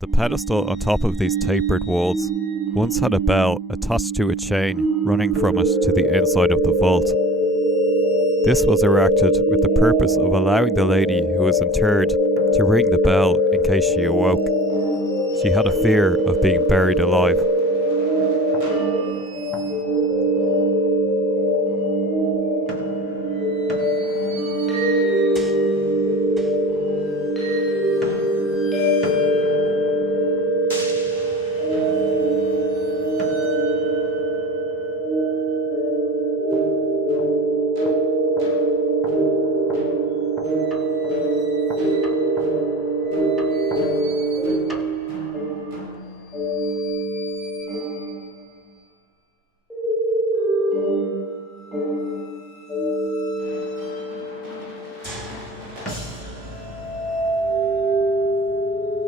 The pedestal on top of these tapered walls once had a bell attached to a chain running from it to the inside of the vault. This was erected with the purpose of allowing the lady who was interred to ring the bell in case she awoke. She had a fear of being buried alive.